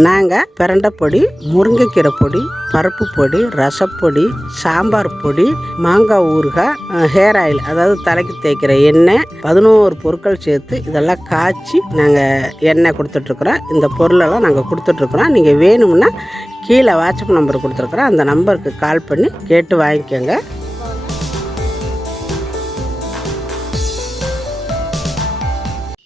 நாங்கள் பிரண்டை பொடி, முருங்கைக்கீரை பொடி, பருப்பு பொடி, ரசப்பொடி, சாம்பார் பொடி, மாங்காய் ஊறுகாய், ஹேர் ஆயில் அதாவது தலைக்கு தேய்க்கிற எண்ணெய், 11 பொருட்கள் சேர்த்து இதெல்லாம் காய்ச்சி நாங்கள் எண்ணெய் கொடுத்துட்ருக்குறோம். இந்த பொருளெல்லாம் நாங்கள் கொடுத்துட்ருக்குறோம். நீங்கள் வேணும்னா கீழே வாட்ஸ்அப் நம்பர் கொடுத்துருக்குறோம். அந்த நம்பருக்கு கால் பண்ணி கேட்டு வாங்கிக்கோங்க.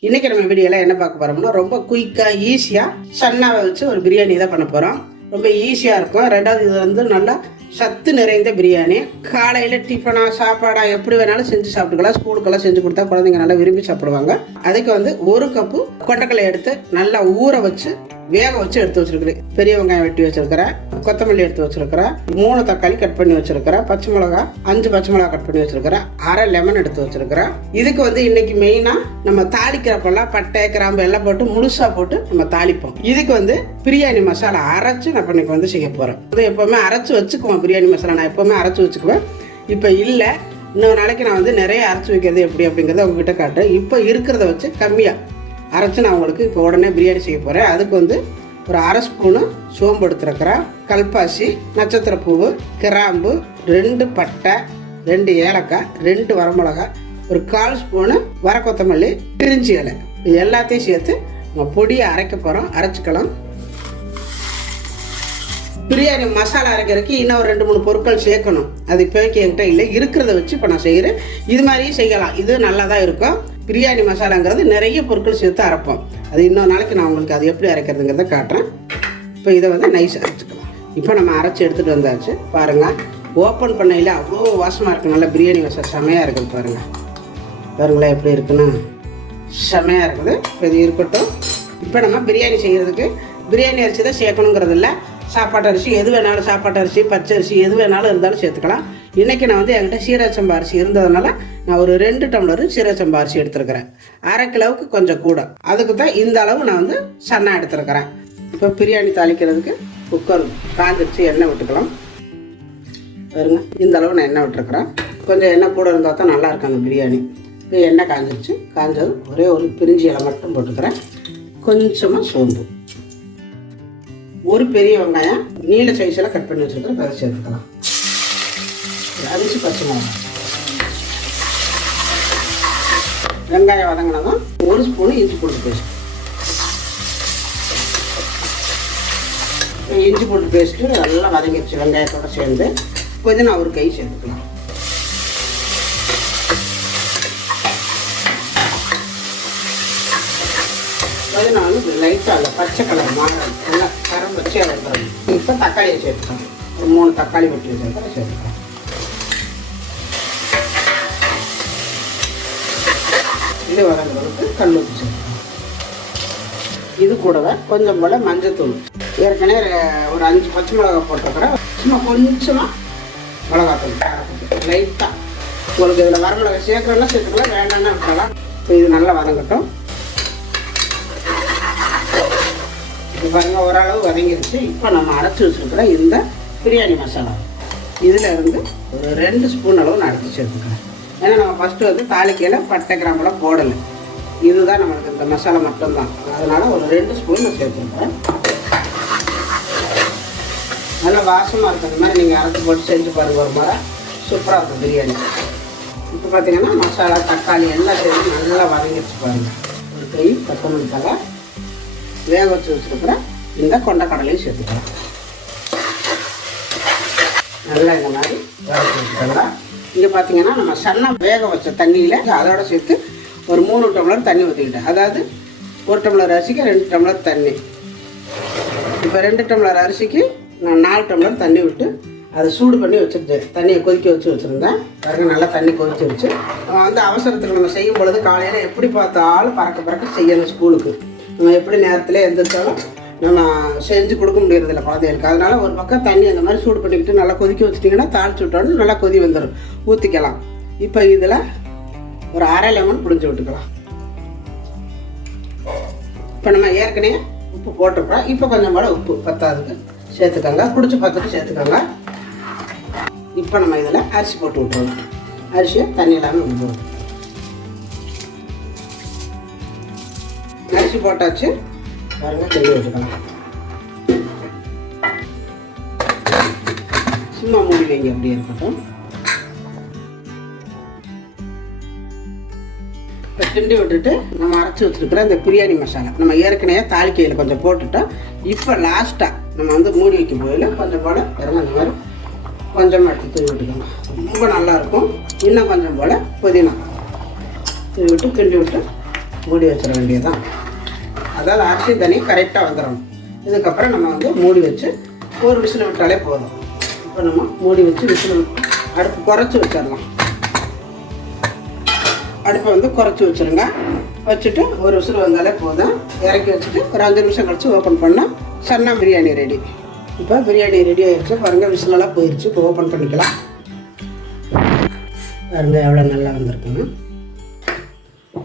இன்றைக்கி நம்ம வீடியோவில் என்ன பார்க்க போகிறோம்னா, ரொம்ப குயிக்காக ஈஸியாக சன்னாவை வச்சு ஒரு பிரியாணி தான் பண்ண போகிறோம். ரொம்ப ஈஸியாக இருக்கும். ரெண்டாவது இது வந்து நல்லா சத்து நிறைந்த பிரியாணி. காலையில் டிஃபனாக சாப்பாடாக எப்படி வேணாலும் செஞ்சு சாப்பிட்டுக்கலாம். ஸ்கூலுக்கெல்லாம் செஞ்சு கொடுத்தா குழந்தைங்க நல்லா விரும்பி சாப்பிடுவாங்க. அதுக்கு வந்து 1 கப்பு கொண்டக்கடலை எடுத்து நல்லா ஊற வச்சு வேக வச்சு எடுத்து வச்சிருக்கிறேன். பெரிய வெங்காயம் வெட்டி வச்சிருக்கிறேன், கொத்தமல்லி எடுத்து வச்சிருக்கிறேன், 3 தக்காளி கட் பண்ணி வச்சிருக்கிறேன், பச்சை மிளகா 5 பச்சை மிளகா கட் பண்ணி வச்சிருக்கிறேன், 1/2 லெமன் எடுத்து வச்சிருக்கிறேன். இதுக்கு வந்து இன்னைக்கு மெயினாக நம்ம தாளிக்கிறப்பெல்லாம் பட்டை கிராம்பு எல்லாம் போட்டு முழுசாக போட்டு நம்ம தாளிப்போம். இதுக்கு வந்து பிரியாணி மசாலா அரைச்சு நான் இன்னைக்கு வந்து செய்ய போகிறேன். அது எப்போவுமே அரைச்சி வச்சுக்குவேன். பிரியாணி மசாலா நான் எப்போவுமே அரைச்சி வச்சுக்குவேன். இப்போ இல்லை, இன்னொரு நாளைக்கு நான் வந்து நிறைய அரைச்சி வைக்கிறது எப்படி அப்படிங்கிறத உங்ககிட்ட காட்டுறேன். இப்போ இருக்கிறத வச்சு கம்மியாக அரைச்சி நான் உங்களுக்கு இப்போ உடனே பிரியாணி செய்ய போகிறேன். அதுக்கு வந்து ஒரு 1/2 ஸ்பூனு சோம்பு எடுத்துருக்கிறேன், கல்பாசி, நட்சத்திர பூவு, கிராம்பு, 2 பட்டை, 2 ஏலக்காய், 2 வரமிளகாய், ஒரு 1/4 ஸ்பூனு வர கொத்தமல்லி, பிரிஞ்சி இலை, இது எல்லாத்தையும் சேர்த்து நம்ம பொடியை அரைக்க போகிறோம். அரைச்சிக்கலாம். பிரியாணி மசாலா அரைக்கிறதுக்கு இன்னும் ஒரு 2-3 பொருட்கள் சேர்க்கணும். அது இப்போதைக்கு என்கிட்ட இல்லை. இருக்கிறத வச்சு இப்போ நான் செய்கிறேன். இது மாதிரியும் செய்யலாம். இது நல்லா தான் இருக்கும். பிரியாணி மசாலாங்கிறது நிறைய பொருட்கள் சேர்த்து அரைப்போம். அது இன்னொரு நாளைக்கு நான் உங்களுக்கு அது எப்படி அரைக்கிறதுங்கிறத காட்டுறேன். இப்போ இதை வந்து நைஸ் அரைச்சிக்கலாம். இப்போ நம்ம அரைச்சி எடுத்துகிட்டு வந்தாச்சு. பாருங்கள், ஓப்பன் பண்ணையில் அவ்வளோ வாசமாக இருக்குது. நல்லா பிரியாணி மசாலா செமையாக இருக்குது. பாருங்களேன் எப்படி இருக்குன்னு செமையாக இருக்குது. இப்போ இது இருக்கட்டும். இப்போ நம்ம பிரியாணி செய்கிறதுக்கு பிரியாணி அரிசி தான் சேர்க்கணுங்கிறது இல்லை. சாப்பாட்டு அரிசி எது வேணாலும், சாப்பாட்டு அரிசி, பச்சை அரிசி எது வேணாலும் இருந்தாலும் சேர்த்துக்கலாம். இன்றைக்கி நான் வந்து என்கிட்ட சீரக சம்பா அரிசி இருந்ததுனால நான் ஒரு 2 டம்ளர் சீரக சம்பா அரிசி எடுத்துருக்கிறேன். 1/2 கிலோவுக்கு கொஞ்சம் கூட. அதுக்கு தான் இந்த அளவு நான் வந்து சன்னா எடுத்துருக்கிறேன். இப்போ பிரியாணி தாளிக்கிறதுக்கு குக்கர் காஞ்சிடுச்சு. எண்ணெய் விட்டுக்கலாம். பாருங்க, இந்த அளவு நான் எண்ணெய் விட்டுருக்குறேன். கொஞ்சம் எண்ணெய் கூட இருந்தால் தான் நல்லாயிருக்கும் அந்த பிரியாணி. இப்போ எண்ணெய் காஞ்சிடுச்சு. காஞ்சது ஒரே ஒரு பிரிஞ்சி இலை மட்டும் போட்டுக்கிறேன். கொஞ்சமாக சோம்பு, ஒரு பெரிய வெங்காயம் நீல சைஸில் கட் பண்ணி வச்சுருக்கிறேன். அதை சேர்த்துக்கலாம். 5 பச்சை மிளகாய். வெங்காயம் வதங்கினதும் 1 ஸ்பூனு இஞ்சி பூண்டு பேஸ்ட். இஞ்சி பூண்டு பேஸ்ட்டு நல்லா வதங்கிடுச்சு. வெங்காயத்தோடு சேர்ந்து கொஞ்சம் நான் ஒரு கை சேர்த்துக்கலாம். கொஞ்சம் நான் வந்து லைட்டாக இல்லை பச்சை கலர் மாறணும். நல்லா கரம் வச்சு வதக்குறோம். இப்போ தக்காளியை சேர்த்துக்கலாம். ஒரு 3 தக்காளி வெட்டி வச்சுருக்கேன், சேர்த்துக்கலாம். இது வதங்குறதுக்கு கல் ஊற்றி சேர்த்துக்கலாம். இது கூடவே கொஞ்சம் போல் மஞ்சத்தூள். ஏற்கனவே ஒரு 5 பச்சை மிளகாய் போட்டிருக்கிறேன். சும்மா கொஞ்சமாக மிளகாத்தூள் லைட்டாக. உங்களுக்கு இதில் வரமிளகாய் சேர்க்குறோன்னா சேர்த்துக்கலாம், வேண்டாம்னா விட்டுறலாம். இப்போ இது நல்லா வதங்கட்டும். இப்போ பாருங்கள், ஓரளவு வதங்கிடுச்சு. இப்போ நம்ம அரைச்சி வச்சுருக்கிற இந்த பிரியாணி மசாலா இதில் இருந்து ஒரு 2 ஸ்பூன் அளவு நான் அரைச்சி சேர்த்துக்கிறேன். ஏன்னா நம்ம ஃபஸ்ட்டு வந்து தாளிக்கையில் பட்டை கிராம்பெல்லாம் போடலை. இதுதான் நம்மளுக்கு இந்த மசாலா மட்டும்தான். அதனால் ஒரு 2 ஸ்பூன் நான் சேர்த்துருக்கேன். நல்லா வாசமாக இருக்கிற மாதிரி நீங்கள் அரைச்சி போட்டு செஞ்சு பாருங்கள். ஒரு முறை சூப்பராக இருக்கும் பிரியாணி. இப்போ பார்த்தீங்கன்னா மசாலா தக்காளி எல்லாம் சேர்த்து நல்லா வதங்கிடுச்சு. பாருங்கள், ஒரு கை கொத்தமல்லி தலை, வேக வச்சு வச்சுருக்கிறேன் இந்த கொண்டக்கடலையும் சேர்த்துக்கலாம். நல்லா இந்த மாதிரி வேக வச்சு வச்சுக்கலாம். இங்கே பார்த்தீங்கன்னா நம்ம சன்னா வேக வச்ச தண்ணியில் அதோட சேர்த்து ஒரு 3 டம்ளர் தண்ணி ஊற்றிக்கிட்டேன். அதாவது 1 டம்ளர் அரிசிக்கு 2 டம்ளர் தண்ணி. இப்போ 2 டம்ளர் அரிசிக்கு நான் 4 டம்ளர் தண்ணி விட்டு அதை சூடு பண்ணி வச்சுருந்தேன். தண்ணியை கொதிக்க வச்சுருந்தேன். பாருங்க, நல்லா தண்ணி கொதிச்சு வச்சு நம்ம வந்து அவசரத்துக்கு நம்ம செய்யும் பொழுது காலையில் எப்படி பார்த்தாலும் பறக்க செய்யணும். ஸ்கூலுக்கு நம்ம எப்படி நேரத்தில் எந்திரிச்சாலும் நம்ம செஞ்சு கொடுக்க முடியறதில்ல குழந்தைகளுக்கு. அதனால் ஒரு பக்கம் தண்ணி அந்த மாதிரி சூடு பண்ணிக்கிட்டு நல்லா கொதிக்க வச்சுட்டிங்கன்னா தாளிச்சு விட்டோன்னு நல்லா கொதி வந்துடும், ஊற்றிக்கலாம். இப்போ இதில் ஒரு 1/2 லெமன் புழிஞ்சு விட்டுக்கலாம். இப்போ நம்ம ஏற்கனவே உப்பு போட்டிருக்கோம். இப்போ கொஞ்சம் போல உப்பு பத்தாதுக்கு சேர்த்துக்கோங்க. குடிச்சு பார்த்துட்டு சேர்த்துக்கோங்க. இப்போ நம்ம இதில் அரிசி போட்டு விட்டுருவோம். அரிசியை தண்ணி இல்லாமல் விட்டுருவோம். அரிசி போட்டாச்சு. பாருங்கள், கிண்டி வச்சுக்கலாம். சும்மா மூடி வைங்க, அப்படியே இருக்கட்டும். இப்போ கிண்டி விட்டுட்டு நம்ம அரைச்சி வச்சுருக்கிற இந்த பிரியாணி மசாலா நம்ம ஏற்கனவே தாளிக்கையில் கொஞ்சம் போட்டுட்டோம். இப்போ லாஸ்ட்டாக நம்ம வந்து மூடி வைக்கும் போதில் கொஞ்சம் போல் இறங்க அந்த மாதிரி கொஞ்சமாக எடுத்து தூவி விட்டுக்கோங்க. ரொம்ப நல்லாயிருக்கும். இன்னும் கொஞ்சம் போல் புதினா தூவி விட்டு கிண்டி விட்டு மூடி வச்சிட வேண்டியதுதான். அதாவது அரிசி தண்ணி கரெக்டாக வந்துடணும். இதுக்கப்புறம் நம்ம வந்து மூடி வச்சு ஒரு விசில் விட்டாலே போதும். இப்போ நம்ம மூடி வச்சு விசில் அடுப்பு குறைச்சி வச்சிடலாம். அடுப்பை வந்து குறைச்சி வச்சுருங்க. வச்சுட்டு ஒரு விசில் வந்தாலே போதும். இறக்கி வச்சுட்டு ஒரு 5 நிமிஷம் கழிச்சு ஓப்பன் பண்ணால் சன்னா பிரியாணி ரெடி. இப்போ பிரியாணி ரெடி ஆகிடுச்சு பாருங்கள். விசிலெல்லாம் போயிடுச்சு. இப்போ ஓப்பன் பண்ணிக்கலாம். பாருங்கள் எவ்வளோ நல்லா வந்திருக்குங்க.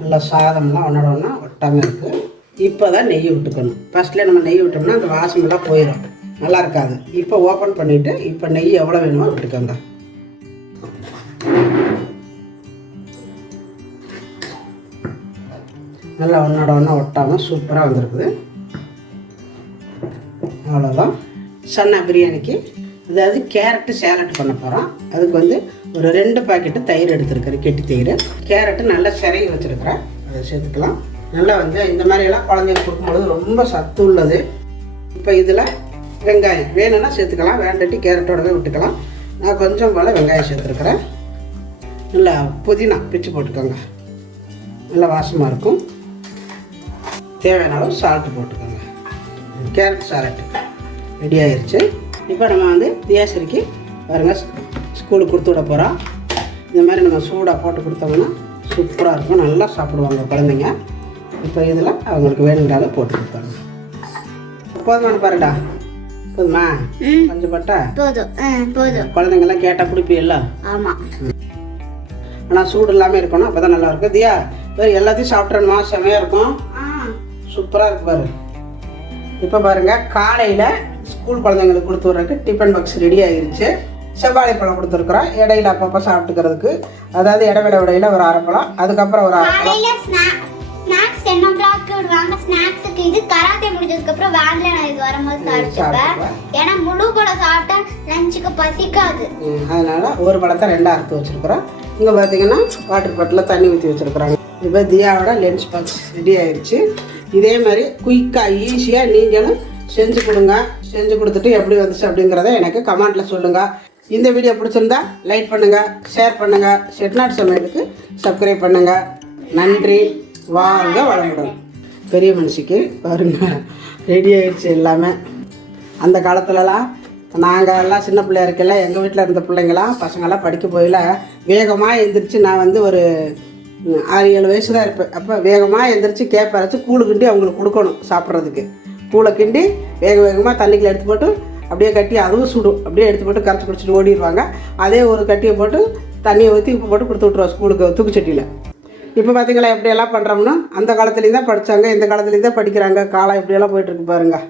நல்லா சாதம்லாம் ஒன்றோட ஒன்றா ஒட்டாமல் இருக்குது. இப்போ தான் நெய் விட்டுக்கணும். ஃபஸ்ட்லேயே நம்ம நெய் விட்டோம்னா அந்த வாசமெல்லாம் போயிடும், நல்லா இருக்காது. இப்போ ஓப்பன் பண்ணிவிட்டு இப்போ நெய் எவ்வளோ வேணுமோ விட்டுக்கோங்க. நல்லா ஒன்றோட ஒன்றா ஒட்டாமல் சூப்பராக வந்திருக்குது. அவ்வளோதான் சன்னா பிரியாணிக்கு. அதாவது கேரட்டு சேலட் பண்ண போகிறோம். அதுக்கு வந்து ஒரு 2 பாக்கெட்டு தயிர் எடுத்துருக்கிறேன், கெட்டி தயிர். கேரட்டு நல்லா சிறையை வச்சுருக்கிறேன், அதை சேர்த்துக்கலாம். நல்லா வந்து இந்த மாதிரியெல்லாம் குழந்தைங்களுக்கு கொடுக்கும்பொழுது ரொம்ப சத்து உள்ளது. இப்போ இதில் வெங்காயம் வேணும்னா சேர்த்துக்கலாம், வேண்டாட்டி கேரட்டோடவே விட்டுக்கலாம். நான் கொஞ்சம் போல் வெங்காயம் சேர்த்துருக்குறேன். நல்லா புதினா பிச்சு போட்டுக்கோங்க, நல்லா வாசமாக இருக்கும். தேவையான அளவு சால்ட்டு போட்டுக்கோங்க. கேரட் சாலட்டு ரெடி ஆயிடுச்சு. இப்போ நம்ம வந்து தியாசரிக்கு பாருங்கள் ஸ்கூலுக்கு கொடுத்து விட போகிறோம். இந்த மாதிரி நம்ம சூடாக போட்டு கொடுத்தோம்னா சூப்பராக இருக்கும், நல்லா சாப்பிடுவாங்க குழந்தைங்க. இப்போ இதில் அவங்களுக்கு வேணுங்கிறால போட்டு கொடுத்தாங்க. போதுமான பாருடா, போதுமா? கொஞ்சம் பட்டா போதும். குழந்தைங்கெல்லாம் கேட்டால் பிடிப்பில்ல? ஆமாம். ஆனால் சூடு இல்லாமல் இருக்கணும், அப்போ தான் நல்லா இருக்கும். தியா வேறு எல்லாத்தையும் சாப்பிட்றணுமா? செமையாக இருக்கும், சூப்பராக இருக்கு பாரு. இப்போ பாருங்கள் காலையில் ஸ்கூல் குழந்தைங்களுக்கு கொடுத்து விட்றதுக்கு டிஃபன் பாக்ஸ் ரெடி ஆகிருச்சு. செவ்வாழை பழம் கொடுத்துருக்குறோம் இடையில அப்பப்போ சாப்பிட்டுக்கிறதுக்கு. அதாவது இடையில ஒரு 1/2 பழம், அதுக்கப்புறம் ஒரு 1/2 பழம். ஸ்நாக்ஸ் 10 o'clock விடுவாங்க. ஸ்நாக்ஸுக்கு இது கராத்தே முடிஞ்சதுக்கப்புறம் வேன்ல நான் இது வரும்போது சாப்பிட்டுப்பேன். ஏன்னா முழு பழம் சாப்பிட்டா லஞ்சுக்கு பசிக்காது. அதனால ஒரு பழத்தை 2 அறுத்து வச்சுருக்குறோம். இங்கே பார்த்தீங்கன்னா வாட்டர் பாட்டில் தண்ணி ஊற்றி வச்சுருக்குறாங்க. இப்போ தியாவோட லஞ்ச் பாக்ஸ் ரெடி ஆயிடுச்சு. இதே மாதிரி குயிக்காக ஈஸியாக நீங்களும் செஞ்சு கொடுங்க. செஞ்சு கொடுத்துட்டு எப்படி வந்துச்சு அப்படிங்கிறத எனக்கு கமெண்ட்டில் சொல்லுங்கள். இந்த வீடியோ பிடிச்சிருந்தா லைக் பண்ணுங்கள், ஷேர் பண்ணுங்கள், செட்நாட் சமையலுக்கு சப்ஸ்கிரைப் பண்ணுங்கள். நன்றி, வாங்க வளமுடன். பெரிய மனுஷிக்கு பாருங்கள் ரெடி ஆகிடுச்சு எல்லாமே. அந்த காலத்துலலாம் நாங்கள் எல்லாம் சின்ன பிள்ளையா இருக்கல, எங்கள் வீட்டில் இருந்த பிள்ளைங்களாம் பசங்களாம் படிக்க போயில வேகமாக எழுந்திரிச்சு நான் வந்து ஒரு 6-7 வயசு தான் இருப்பேன். அப்போ வேகமாக எழுந்திரிச்சு கேப்பை அரைச்சி கூழு கிண்டி அவங்களுக்கு கொடுக்கணும் சாப்பிட்றதுக்கு. கூழை கிண்டி வேகமாக தண்ணிக்குள்ள எடுத்து போட்டு அப்படியே கட்டி, அதுவும் சுடும், அப்படியே எடுத்து போட்டு கரைச்சி குடிச்சிட்டு ஓடிடுவாங்க. அதே ஒரு கட்டியை போட்டு தண்ணியை ஊற்றி உப்பு போட்டு கொடுத்து விட்ருவோம் ஸ்கூலுக்கு தூக்குச்சட்டியில். இப்போ பார்த்தீங்களா எப்படியெல்லாம் பண்ணுறோம்னா அந்த காலத்துலேயும் தான் படித்தாங்க, இந்த காலத்துலேயும் தான் படிக்கிறாங்க. காலம் எப்படியெல்லாம் போயிட்டுருக்கு பாருங்கள்.